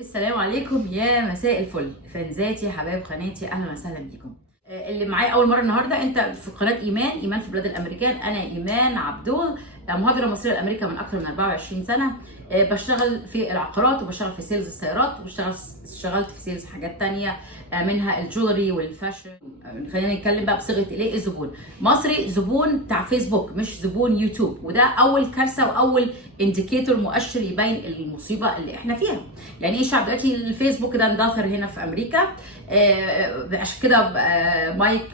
السلام عليكم يا مساء الفل فانزاتي حبايب قناتي، اهلا وسهلا بيكم. اللي معايا اول مره النهارده انت في قناه ايمان في بلاد الامريكان. انا ايمان عبدول، مهاجره مصريه لامريكا من اكثر من 24 سنه. بشتغل في العقارات وبشتغل في سيلز السيارات اشتغلت في سيلز حاجات تانية، منها الجولري والفاشن. خلينا نتكلم بقى بصيغه الايه الزبون مصري، زبون بتاع فيسبوك مش زبون يوتيوب، وده اول كارثه واول انديكيتور مؤشر يبين المصيبه اللي احنا فيها. يعني ايه شعب دلوقتي الفيسبوك ده اندثر هنا في امريكا، عشان كده مايك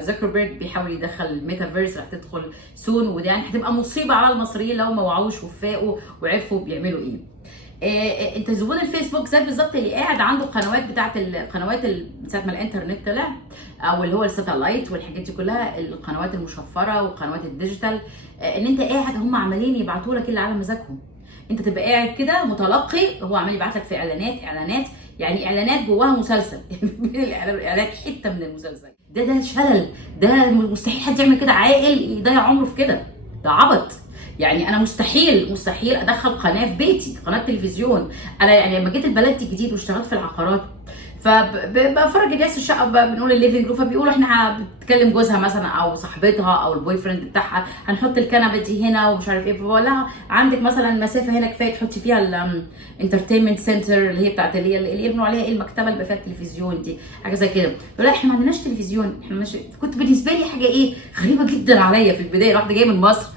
زكربيرج بيحاول يدخل الميتافيرس، راح تدخل سون، وده يعني هتبقى مصيبه على المصريين لو ما وعوش وفاقوا وعرفوا بيعملوا ايه. انت زبون الفيسبوك زي بالظبط اللي قاعد عنده قنوات بتاعت القنوات من ساعه ما الانترنت طلع، او اللي هو الساتلايت والحاجات دي كلها، القنوات المشفره وقنوات الديجيتال. ان انت قاعد هم عمالين يبعتوا لك اللي على مزاجهم، انت تبقى قاعد كده متلقي، هو عمال يبعت لك في اعلانات، يعني اعلانات جواها مسلسل الاعلانات حته من المسلسل. ده شلل، ده مستحيل حد يعمل كده، عاقل يضيع عمره في كده، ده عبط. يعني انا مستحيل ادخل قناه في بيتي، قناه تلفزيون. انا يعني لما جيت البلد دي جديد واشتغلت في العقارات، فبفرج الناس الشقه، بنقول الليفنج روم، فبيقولوا احنا بتكلم جوزها مثلا او صاحبتها او البوي فريند بتاعها، هنحط الكنبه دي هنا ومش عارف ايه. فبقول لها عندك مثلا مسافه هنا كفايه تحطي فيها الانترتينمنت سنتر اللي هي بتاعت اللي يبنوا عليها ايه، المكتبه اللي بقى فيها التلفزيون دي، حاجه زي كده. تقول لا احنا ما عندناش تلفزيون، احنا مش. كنت بالنسبه لي حاجه ايه غريبه جدا عليا في البدايه، واحده جايه من مصر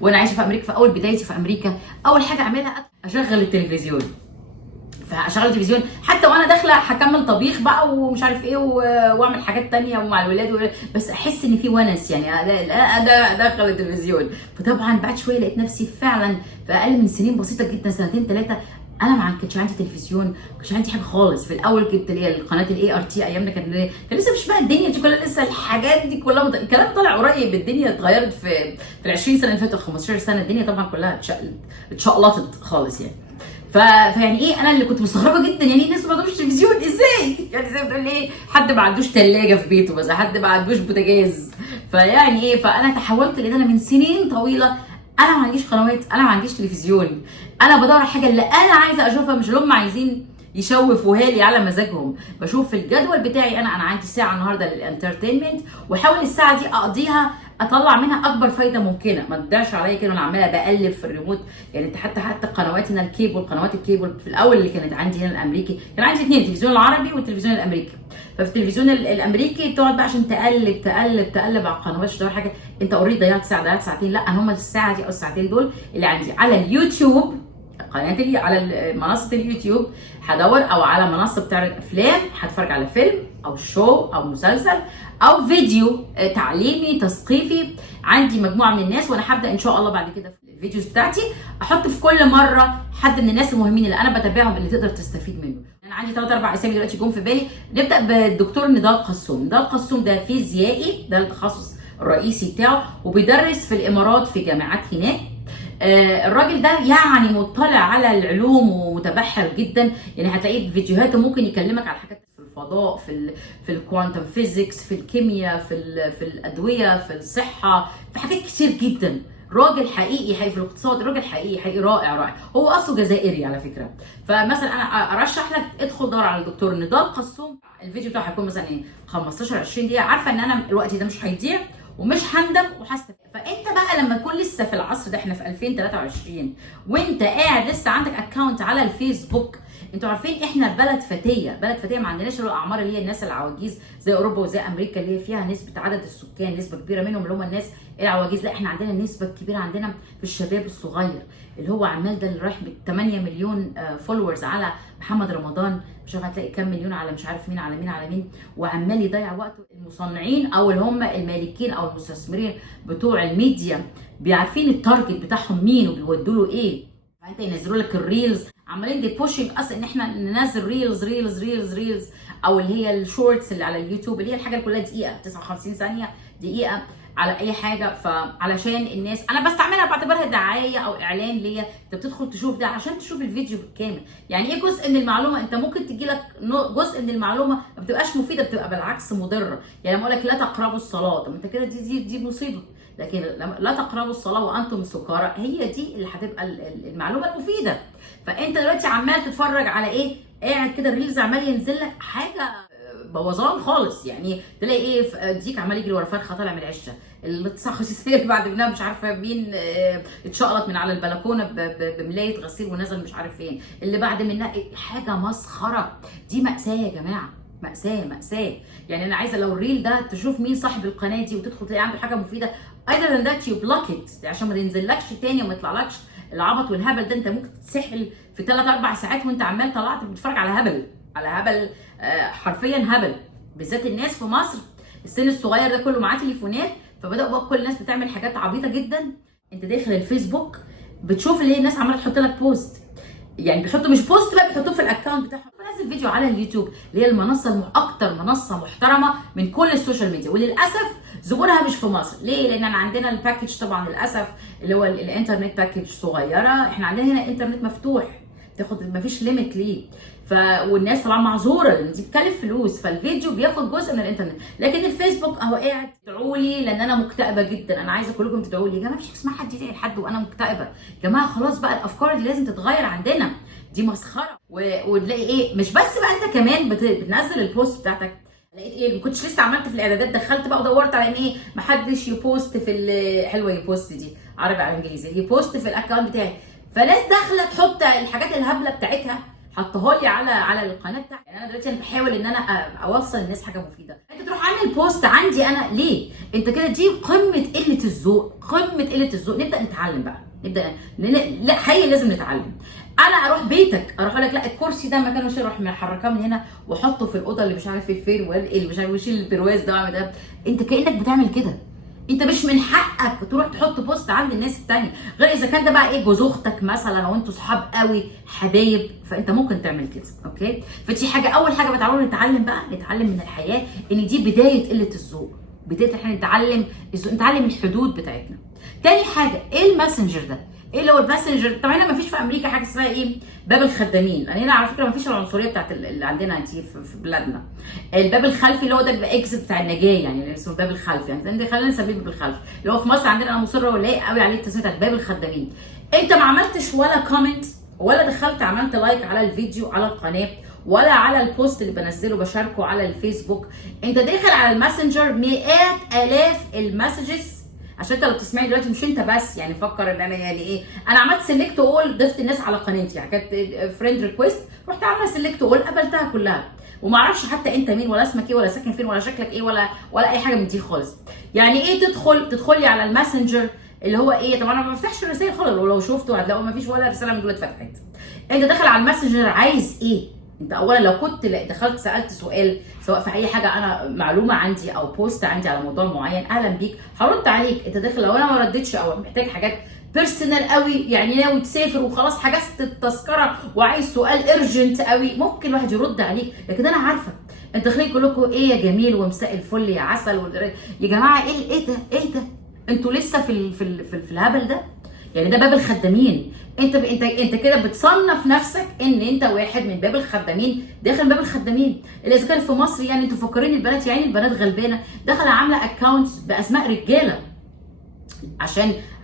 وانا عايشه في امريكا، في اول بدايتي في امريكا اول حاجه اعملها اشغل التلفزيون. فاشغل التلفزيون حتى وانا داخله هكمل طبيخ بقى ومش عارف ايه واعمل حاجات تانية ومع الولاد بس احس ان في ونس، يعني ده ادخل التلفزيون. فطبعا بعد شويه لقيت نفسي فعلا في اقل من سنين بسيطه جدا، سنتين ثلاثه، انا ما كانش عندي تلفزيون، ما كانش عندي حاجه خالص. في الاول جبت اللي هي القناه الاي ار تي، ايامنا كان لسه مش بقى الدنيا دي كلها، لسه الحاجات دي كلها الكلام طالع قريب، الدنيا اتغيرت في ال 20 سنه اللي فاتوا، 15 سنه الدنيا طبعا كلها اتشقلطت خالص يعني. فيعني ايه، انا اللي كنت مستغربه جدا، يعني الناس ما عندهمش تلفزيون ازاي؟ يعني زي ما بتقول ايه، حد ما عندوش ثلاجه في بيته، بس حد ما عندوش بوتاجاز. فيعني ايه، فانا تحولت لان انا من سنين طويله انا ما عنديش قنوات، انا ما عنديش تلفزيون، انا بدور على الحاجه اللي انا عايزه اشوفها، مش اللي هم عايزين يشوفوها لي على مزاجهم. بشوف في الجدول بتاعي انا عندي ساعه النهارده للانترتينمنت، واحاول الساعه دي اقضيها اطلع منها اكبر فايده ممكنه، ما تضيعش عليا كده وانا عماله بقلب في الريموت. يعني انت حتى قنواتنا قنوات الكيبل في الاول اللي كانت عندي هنا الامريكي، كان عندي اثنين، التلفزيون العربي والتلفزيون الامريكي. ففي التلفزيون الامريكي تقعد بقى عشان تقلب على القنوات، مش حاجه، انت اوريدي ضيعت ساعه، ضيعت ساعتين. لا، انا هم الساعه دي او الساعتين دول اللي عندي على اليوتيوب، قناتي على منصه اليوتيوب، هدور، او على منصه بتعرض افلام هتفرج على فيلم او شو او مسلسل او فيديو تعليمي تثقيفي. عندي مجموعه من الناس، وانا هبدا ان شاء الله بعد كده في الفيديوز بتاعتي احط في كل مره حد من الناس المهمين اللي انا بتابعهم اللي تقدر تستفيد منه. انا عندي 3-4 اسامي دلوقتي جم في بالي. نبدا بالدكتور نضال قسوم. نضال قسوم ده فيزيائي، ده التخصص الرئيسي بتاعه، وبيدرس في الامارات في جامعات هناك. الراجل ده يعني مطلع على العلوم ومتبحر جدا، يعني هتلاقيه فيديوهاته ممكن يكلمك على حاجات في الفضاء، في الكوانتم فيزيكس، في الكيمياء، في الادويه، في الصحه، في حاجات كتير جدا. راجل حقيقي في الاقتصاد، راجل حقيقي رائع. هو اصله جزائري على فكره. فمثلا انا ارشح لك ادخل دور على الدكتور نضال قسوم. الفيديو بتاعه هيكون مثلا ايه 15 20 دقيقه، عارفه ان انا الوقت ده مش هيضيع ومش هندم وهستفيد. فانت بقى لما تكون لسه في العصر ده، احنا في 2023 وانت قاعد لسه عندك اكونت على الفيسبوك، انتوا عارفين احنا بلد فتيه، ما عندناش الاعمار اللي هي الناس العواجيز زي اوروبا وزي امريكا اللي هي فيها نسبه عدد السكان نسبه كبيره منهم اللي هم الناس العواجيز. لا، احنا عندنا نسبه كبيره، عندنا في الشباب الصغير اللي هو عمال، ده اللي رايح ب 8 مليون فولورز على محمد رمضان، مش عارف هتلاقي كام مليون على مش عارف مين على مين، وعمال يضيع وقته. المصنعين او اللي هم المالكين او المستثمرين بتوع الميديا بيعرفين التارجت بتاعهم مين وبيودوا له ايه. فانت ينزلوا لك الريلز، عمالين دي بوشنج اصلا ان احنا ننزل ريلز او اللي هي الشورتس اللي على اليوتيوب، اللي هي الحاجه كلها دقيقه 59 ثانيه دقيقه على اي حاجه. فعلشان الناس انا بستعملها بعتبرها دعايه او اعلان ليا، انت بتدخل تشوف ده عشان تشوف الفيديو بالكامل. يعني ايه جزء من المعلومه، انت ممكن تجي لك جزء من المعلومه ما بتبقاش مفيده، بتبقى بالعكس مضره. يعني لما اقول لك لا تقربوا الصلاه، طب انت كده دي مصيبه. لكن لا تقربوا الصلاه وانتم سكارى، هي دي اللي هتبقى المعلومه المفيده. فانت دلوقتي عمال تتفرج على ايه؟ قاعد كده الريلز عمال ينزل لك حاجه بوظان خالص، يعني تلاقي ايه ديك عمال يجري ورا فرخه طالع من العشه، اللي 59 اللي بعد منها مش عارفه مين اتشقلط من على البلكونه بملايه غسيل ونزل مش عارف فين، اللي بعد منها حاجه مسخره. دي مأساة يا جماعه، مأساة. يعني انا عايزه لو الريل ده تشوف مين صاحب القناه دي وتدخل تلاقي عنده حاجه مفيده، either than that you block it عشان ما ينزلكش تاني وما يطلعلكش العبط والهبل ده. انت ممكن تتسحل في 3-4 ساعات وانت عمال طلعت بتتفرج على هبل، على هبل، حرفيا هبل. بالذات الناس في مصر السن الصغير ده كله معاه تليفونات، فبداوا بقى كل الناس بتعمل حاجات عبيطه جدا. انت داخل الفيسبوك بتشوف اللي الناس عماله تحط لك بوست، يعني بيحطوا مش بوست بقى، بيحطوه في الاكونت بتاعهم. بنزل فيديو على اليوتيوب اللي هي المنصه اكتر منصه محترمه من كل السوشيال ميديا، وللاسف زبونها مش في مصر. ليه؟ لان انا عندنا الباكج طبعا للاسف اللي هو الانترنت باكج صغيره، احنا عندنا هنا انترنت مفتوح تاخد مفيش ليميت ليه. والناس طبعا معذوره لان دي بتكلف فلوس، فالفيديو بياخد جزء من الانترنت. لكن الفيسبوك اهو قاعد تدعوا لي لان انا مكتئبه جدا. انا عايزه كلكم تدعوا لي يا جماعه، مفيش اسمها حد يدعي لحد وانا مكتئبه يا جماعه. خلاص بقى الافكار دي لازم تتغير عندنا، دي مسخره. وتلاقي ايه مش بس بقى انت كمان بتنزل البوست بتاعتك، لقيت ايه ما كنتش لسه عملت في الاعدادات، دخلت بقى ودورت على ان ايه محدش يبوست في حلوه يبوست دي عربي على انجليزي، يبوست في الاكونت بتاعي. فناس داخله تحط الحاجات الهبله بتاعتها حطها لي على القناه بتاعتي. يعني انا دلوقتي بحاول ان انا اوصل للناس حاجه مفيده، انت تروح عامل بوست عندي انا ليه؟ انت كده دي قمه قله الذوق، قمه قله الذوق. نبدا نتعلم بقى، لا حقيقي لازم نتعلم. انا اروح بيتك اروح اقول لك لا الكرسي ده مكانه شيل، اروح محركاه من هنا واحطه في الاوضه اللي مش عارف فين، اللي مش عارف يشيل البرواز ده واعمل ده. انت كانك بتعمل كده، انت مش من حقك تروح تحط بوست عند الناس التانية، غير اذا كان ده بقى ايه جوز اختك مثلا لو انتوا صحاب قوي حبايب، فانت ممكن تعمل كده. اوكي، فدي حاجه. اول حاجه بتعلموا نتعلم بقى، نتعلم من الحياه ان دي بدايه قله الذوق، بدايه احنا نتعلم الحدود بتاعتنا. تاني حاجه ايه الماسنجر ده؟ ايه اللي هو الماسنجر؟ طبعا هنا مفيش في امريكا حاجه اسمها ايه باب الخدامين، لان هنا على فكره مفيش العنصريه بتاعت اللي عندنا دي في بلادنا. الباب الخلفي اللي هو ده بيبقى اكزت بتاع النجاه، يعني اسمه الباب الخلفي، يعني خلينا نسميه الباب الخلفي اللي هو في مصر عندنا. انا مصره ولايق قوي عليه التسميه باب الخدامين. انت ما عملتش ولا كومنت ولا دخلت عملت لايك على الفيديو على القناه ولا على البوست اللي بنزله بشاركه على الفيسبوك، انت داخل على الماسنجر مئات الاف المسجز. عشان انت لو بتسمعني دلوقتي مش انت بس، يعني فكر ان انا يعني ايه، انا عملت سيلكت اول، ضفت الناس على قناتي، يعني كانت فريند ريكويست رحت عامله سيلكت اول قبلتها كلها، وما اعرفش حتى انت مين ولا اسمك ايه ولا ساكن فين ولا شكلك ايه ولا اي حاجه من دي خالص. يعني ايه تدخلي على الماسنجر اللي هو ايه؟ طبعا انا ما بفتحش الرسائل خالص، ولو شفته هتلاقوا ما فيش ولا رساله من دول اتفتحت. انت داخل على الماسنجر عايز ايه؟ انت اولا لو كنت دخلت سالت سؤال سواء في اي حاجه انا معلومه عندي او بوست عندي على موضوع معين، اهلا بيك هرد عليك. انت داخل لو انا ما ردتش او محتاج حاجات بيرسونال قوي، يعني ناوي تسافر وخلاص حجزت التذكره وعايز سؤال ارجنت قوي، ممكن الواحد يرد عليك. لكن انا عارفه انت داخلين كلكم ايه يا جميل ومساء الفل يا عسل يا جماعه ايه ده انتوا لسه في الهبل ده. يعني ده باب الخدامين. انت كده بتصنف نفسك ان انت واحد من باب الخدامين، داخل باب الخدامين. اللي اذا كان في مصر يعني انتوا مفكرين البنات، يعني البنات غلبانه داخله عامله اكونتس باسماء رجاله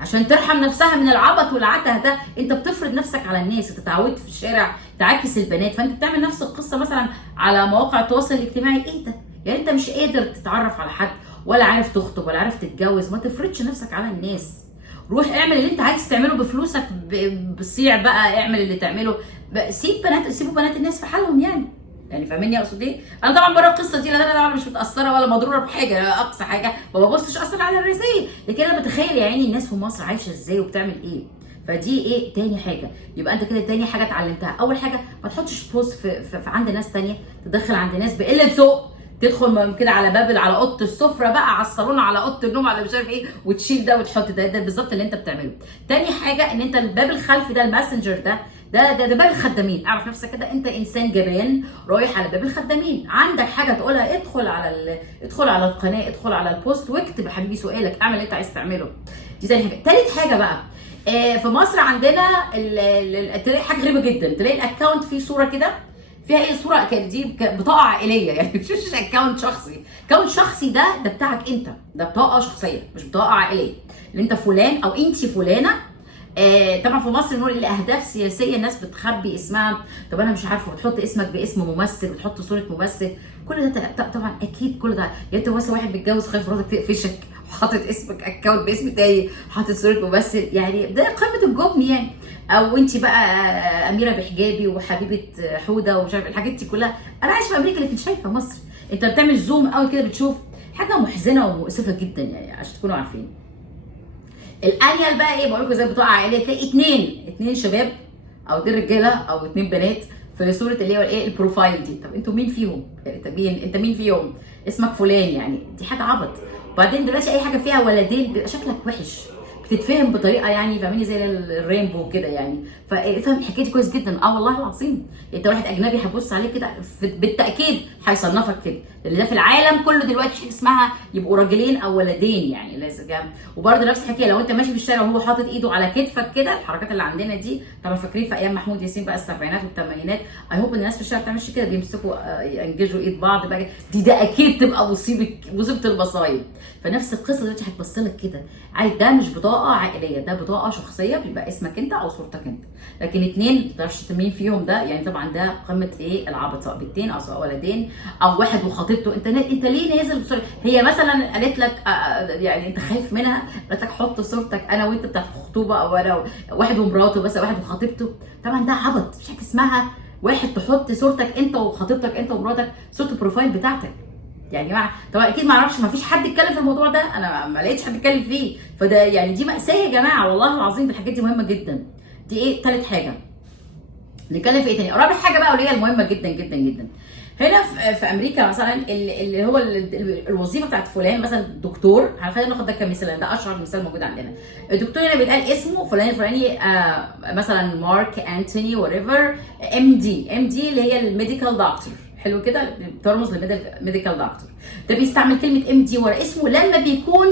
عشان ترحم نفسها من العبط والعته ده. انت بتفرض نفسك على الناس، انت اتعودت في الشارع تعاكس البنات، فانت بتعمل نفس القصه مثلا على مواقع التواصل الاجتماعي. ايه ده؟ يعني انت مش قادر تتعرف على حد ولا عارف تخطب ولا عارف تتجوز، ما تفرضش نفسك على الناس. روح اعمل اللي انت عايز تعمله بفلوسك، بصيع بقى اعمل اللي تعمله. سيبوا بنات الناس في حالهم، يعني فاهميني اقصد ايه؟ انا طبعا بره القصه دي، انا طبعا مش متاثره ولا مضروره بحاجه، اقصى حاجه ما ببصش اصلا على الرسائل، لكن انا بتخيل يا عيني الناس في مصر عايشه ازاي وبتعمل ايه. فدي ايه تاني حاجه. يبقى انت كده تاني حاجه اتعلمتها. اول حاجه ما تحطش بوست في عند ناس تانيه، تدخل عند ناس بقله ذوق، تدخل كده على باب على اوضه السفره بقى، على الصالون، على اوضه النوم، على مش عارف ايه، وتشيل ده وتحط ده بالظبط اللي انت بتعمله. تاني حاجه ان انت الباب الخلفي ده الماسنجر ده باب الخدامين. اعرف نفسك كده انت انسان جبان رايح على باب الخدامين، عندك حاجه تقولها ادخل على القناه، ادخل على البوست واكتب يا حبيبي سؤالك، اعمل اللي انت عايز تعمله. دي تاني حاجه. تالت حاجه بقى في مصر عندنا تلاقي حاجه غريبه جدا، تلاقي الاكونت فيه صوره كده فيها ايه، صوره دي بطاقه عائليه، يعني مش اكونت شخصي. اكونت شخصي ده بتاعك انت، ده بطاقه شخصيه مش بطاقه عائليه. اللي انت فلان او انت فلانه. طبعا في مصر نقول الاهداف سياسيه الناس بتخبي اسمها، طب انا مش عارفه، بتحط اسمك باسم ممثل، بتحط صوره ممثل، كل ده طبعا اكيد كل ده. يعني انت مثلا واحد متجوز خايف مراتك تقفشك وحاطط اسمك اكونت باسم تاني، حاطط صوره ممثل، يعني ده قمه الجبن يعني. او انت بقى اميره بحجابي وحبيبه حوده ومش عارف الحاجات دي كلها. انا عايشه في امريكا لكن شايفه مصر، انت بتعمل زوم قوي كده بتشوف حاجه محزنه ومؤسفه جدا يعني عشان تكونوا عارفين. الانيل بقى ايه، بقول لكم زي بطاقه عائليه، تلاقي اتنين شباب او اتنين رجاله او اتنين بنات في صوره اللي هو ايه البروفايل دي. طب انتوا مين فيهم؟ انت مين فيهم؟ اسمك فلان يعني، دي حاجه عبط. وبعدين دلوقتي اي حاجه فيها ولدين بيبقى شكلك وحش، بتتفهم بطريقه يعني فاهميني زي الرينبو كده يعني. فافهم الحكايه دي كويس جدا. والله العظيم انت واحد اجنبي هيبص عليك كده بالتاكيد هيصنفك كده، لان ده في العالم كله دلوقتي شيء اسمها يبقوا راجلين او ولدين يعني لازم. وبرده نفس الحكايه لو انت ماشي في الشارع وهو حاطط ايده على كتفك كده، الحركات اللي عندنا دي طبعا فاكرين في ايام محمود ياسين بقى السبعينات والثمانينات. اي هوب الناس في الشارع بتعملش كده، بيمسكوا ينجزوا ايد بعض بقى، ده اكيد تبقى مصيبه المصايب. فنفس القصه دلوقتي هتبص لك كده عادي. ده مش بطاقه عائليه، ده بطاقه شخصيه بيبقى اسمك انت او صورتك انت. لكن اتنين ما تعرفش مين فيهم ده يعني، طبعا ده قمه ايه العبط، سواء بنتين او سواء ولدين او واحد وخطيبته. انت ليه نازل بصورة؟ هي مثلا قالت لك يعني انت خايف منها، قالت لك حط صورتك انا وانت بتاعت الخطوبه، او انا واحد ومراته بس، واحد وخطيبته. طبعا ده عبط، مفيش حاجه اسمها واحد تحط صورتك انت وخطيبتك انت ومراتك صوره البروفايل بتاعتك. يعني يا جماعه طبعا اكيد ما اعرفش، ما فيش حد اتكلم في الموضوع ده، انا ما لقيتش حد اتكلم فيه. فده يعني دي مأساة يا جماعه والله العظيم. الحاجات دي مهمه جدا. دي ايه ثالث حاجه. نتكلم في ايه تاني؟ رابع حاجه بقى واللي هي المهمه جدا جدا جدا. هنا في امريكا مثلا اللي هو الوظيفه بتاعت فلان مثلا دكتور، خلينا ناخد ده كمثال لان ده اشهر مثال موجود عندنا. الدكتور هنا بيتقال اسمه فلان الفلاني، مثلا مارك انتوني وريفر MD اللي هي الميديكال دكتور. حلو كده، بترمز للميديكال دكتور. ده بيستعمل كلمه MD ورا اسمه لما بيكون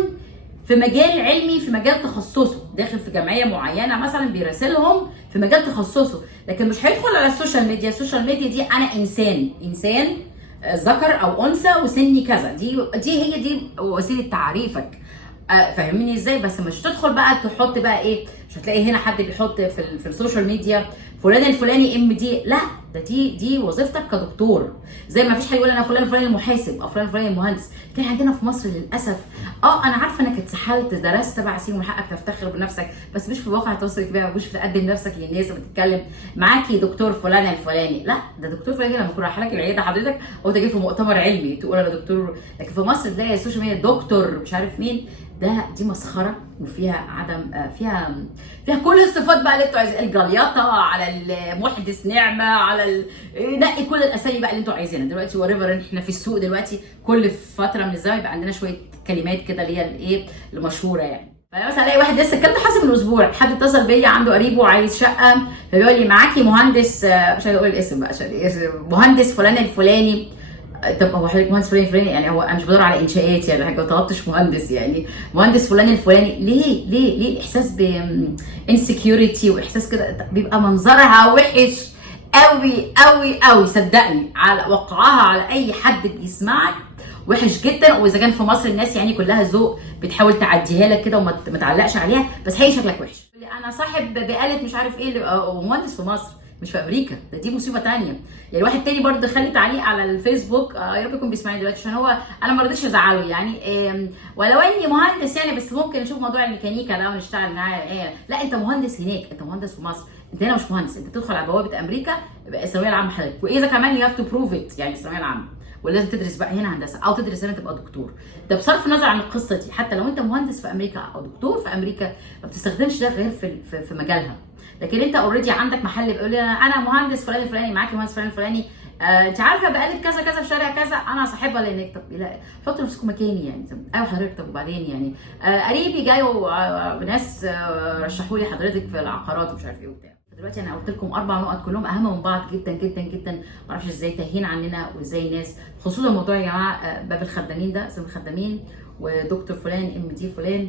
في مجال علمي، في مجال تخصصه، داخل في جمعيه معينه مثلا بيراسلهم في مجال تخصصه. لكن مش هيدخل على السوشيال ميديا. السوشيال ميديا دي انا انسان ذكر او انثى وسني كذا، دي وسيله تعريفك. فاهميني ازاي؟ بس مش تدخل بقى تحط بقى ايه، مش هتلاقي هنا حد بيحط في السوشيال ميديا فلان الفلاني MD. لا، ده دي وظيفتك كدكتور. زي ما فيش حد يقول انا فلان الفلاني المحاسب او فلان الفلاني المهندس. كان عندنا في مصر للاسف انا عارفه انك اتسحلت درست 7 سنين ومن حقك تفتخر بنفسك، بس مش في الواقع التواصل الاجتماعي، مش تقدم نفسك للناس وتتكلم معاكي دكتور فلان الفلاني. لا، ده دكتور فلان لما يكون رايح لك العياده حضرتك او تجي في مؤتمر علمي تقول انا دكتور. لكن في مصر تلاقي السوشيال ميديا دكتور مش عارف مين. دي مسخره وفيها عدم فيها كل الصفات بقى اللي انتوا عايزين، الجليطه على المحدث نعمه على نقي كل الاسامي بقى اللي انتوا عايزينها دلوقتي. وريفر احنا في السوق دلوقتي كل فتره من الزمن يبقى عندنا شويه كلمات كده اللي هي الايه المشهوره يعني. فمثلا الاقي واحد لسه الكلام ده حاصل من اسبوع، حد اتصل بيا عنده قريبه وعايز شقه، فبيقول لي معاكي مهندس، مش هقول الاسم بقى عشان مهندس فلان الفلاني. طب هو حضرتك مهندس فلان الفلاني يعني؟ هو انا مش بدور على انشاءات يعني، حاجه ما طلبتش مهندس يعني، مهندس فلان الفلاني. ليه احساس بانسكيورتي واحساس كده، بيبقى منظرها وحش قوي قوي قوي. صدقني على وقعها على اي حد بيسمعك وحش جدا. واذا كان في مصر الناس يعني كلها ذوق بتحاول تعديها لك كده وما تعلقش عليها، بس هي شكلك وحش. انا صاحب بقاله مش عارف ايه ومهندس في مصر مش في امريكا، دي مصيبه ثانيه يعني. واحد تاني برضه خلي تعليق على الفيسبوك، يا رب يكون بيسمعني دلوقتي عشان هو انا ما رضيتش ازعله يعني، ولو اني مهندس يعني بس ممكن نشوف موضوع الميكانيكا ده ونشتغل معاه. لا، انت مهندس هناك، انت مهندس في مصر، انت هنا مش مهندس. انت بتدخل على بوابه امريكا الثانويه العامه حضرتك، واذا كمان يو هاف تو بروف ات يعني الثانويه العامه، ولازم تدرس بقى هنا هندسه او تدرس هنا تبقى دكتور. ده بصرف النظر عن القصه دي، حتى لو انت مهندس في امريكا او دكتور في امريكا ما بتستخدمش ده غير في مجالها. لكن انت اوريدي عندك محل بيقول لي انا مهندس فلان الفلاني، معاكي مهندس فلان الفلاني، انت عارفه بقالك كذا كذا في شارع كذا، انا صاحبها لانك. طب لا، حطوا نفسكم مكاني يعني. طب ايوه حضرتك، طب وبعدين يعني قريبي جاي وناس رشحوا لي حضرتك في العقارات ومش عارف ايه وبتاع. دلوقتي انا قلت لكم 4 نقط كلهم اهم من بعض جدا جدا جدا. ما اعرفش ازاي تاهين عننا وازاي الناس، خصوصا موضوع يا جماعه باب الخدامين ده، اسم الخدامين ودكتور فلان MD فلان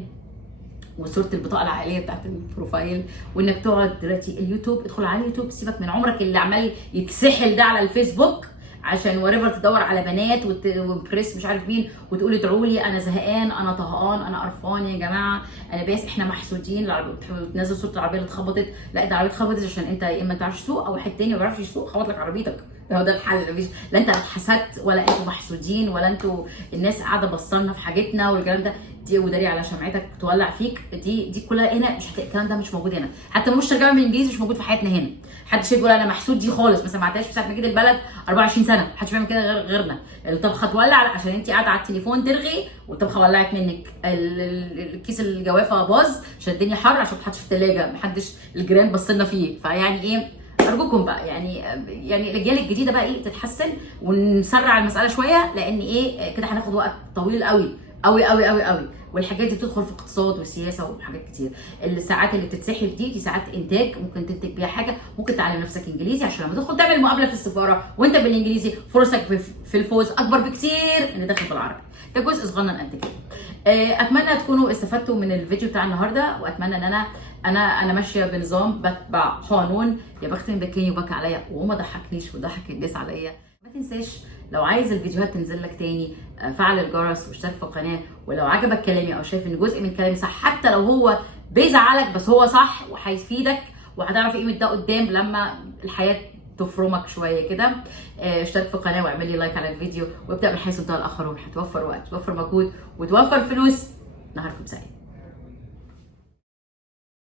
وصوره البطاقه العائليه بتاعت البروفايل. وانك تقعد دلوقتي اليوتيوب، ادخل على اليوتيوب، سيبك من عمرك اللي عمال يتسحل ده على الفيسبوك عشان وريفر تدور على بنات وبريس مش عارف مين وتقول ادعوا لي انا زهقان انا طهقان انا قرفان يا جماعه انا بس احنا محسودين. تنزل صوره العربيه اللي اتخبطت، لا ده العربيه اتخبطت عشان انت يا اما ما تعرفش تسوق او واحد تاني ما بيعرفش يسوق خبط لك عربيتك. هو ده الحل. مفيش لا انت اتحسدت ولا انتوا محسودين ولا انتوا الناس قاعده بصلنا في حاجتنا والكلام ده. دي وداري على شمعتك تولع فيك، دي كلها هنا مش هتلاقي الكلام ده، مش موجود هنا. حتى مش ترجمه بالانجليزي مش موجود في حياتنا هنا. محدش يقول انا محسود دي خالص، ما سمعتهاش في ساعه ما جيت البلد 24 سنه، محدش بيعمل كده غيرنا. الطبخه تولع عشان انت قاعده على التليفون ترغي والطبخه ولعت منك. الكيس الجوافه باظ عشان الدنيا حر عشان ما تحطش في الثلاجه، محدش الجيران بصلنا فيه. فيعني ايه ارجوكم بقى يعني الاجيال الجديده بقى ايه تتحسن ونسرع المساله شويه، لان ايه كده هناخد وقت طويل قوي قوي قوي قوي قوي. والحاجات دي بتدخل في اقتصاد والسياسه وحاجات كتير. الساعات اللي بتتسحب دي ساعات انتاج، ممكن تنتج بيها حاجه، ممكن تعلم نفسك انجليزي عشان لما تدخل تعمل مقابله في السفاره وانت بالانجليزي فرصك في الفوز اكبر بكتير ان داخل بالعربي. ده جزء صغنن قد كده. اتمنى تكونوا استفدتوا من الفيديو بتاع النهارده، واتمنى ان انا ماشيه بنظام بتبع قانون. يا بخت من بكاني وبكى عليا وما ضحكنيش وضحك الناس عليا. ما تنساش لو عايز الفيديوهات تنزل لك تاني فعل الجرس واشترك في القناه. ولو عجبك كلامي او شايف ان جزء من كلامي صح حتى لو هو بيزعلك بس هو صح وهيفيدك وهتعرف قيمه ده قدام لما الحياه تفرمك شويه كده، اشترك في القناه واعمل لي لايك على الفيديو وابدا من حيث انتهى الاخرون. هتوفر وقت، توفر مجهود، وتوفر فلوس. نهاركم سعيد.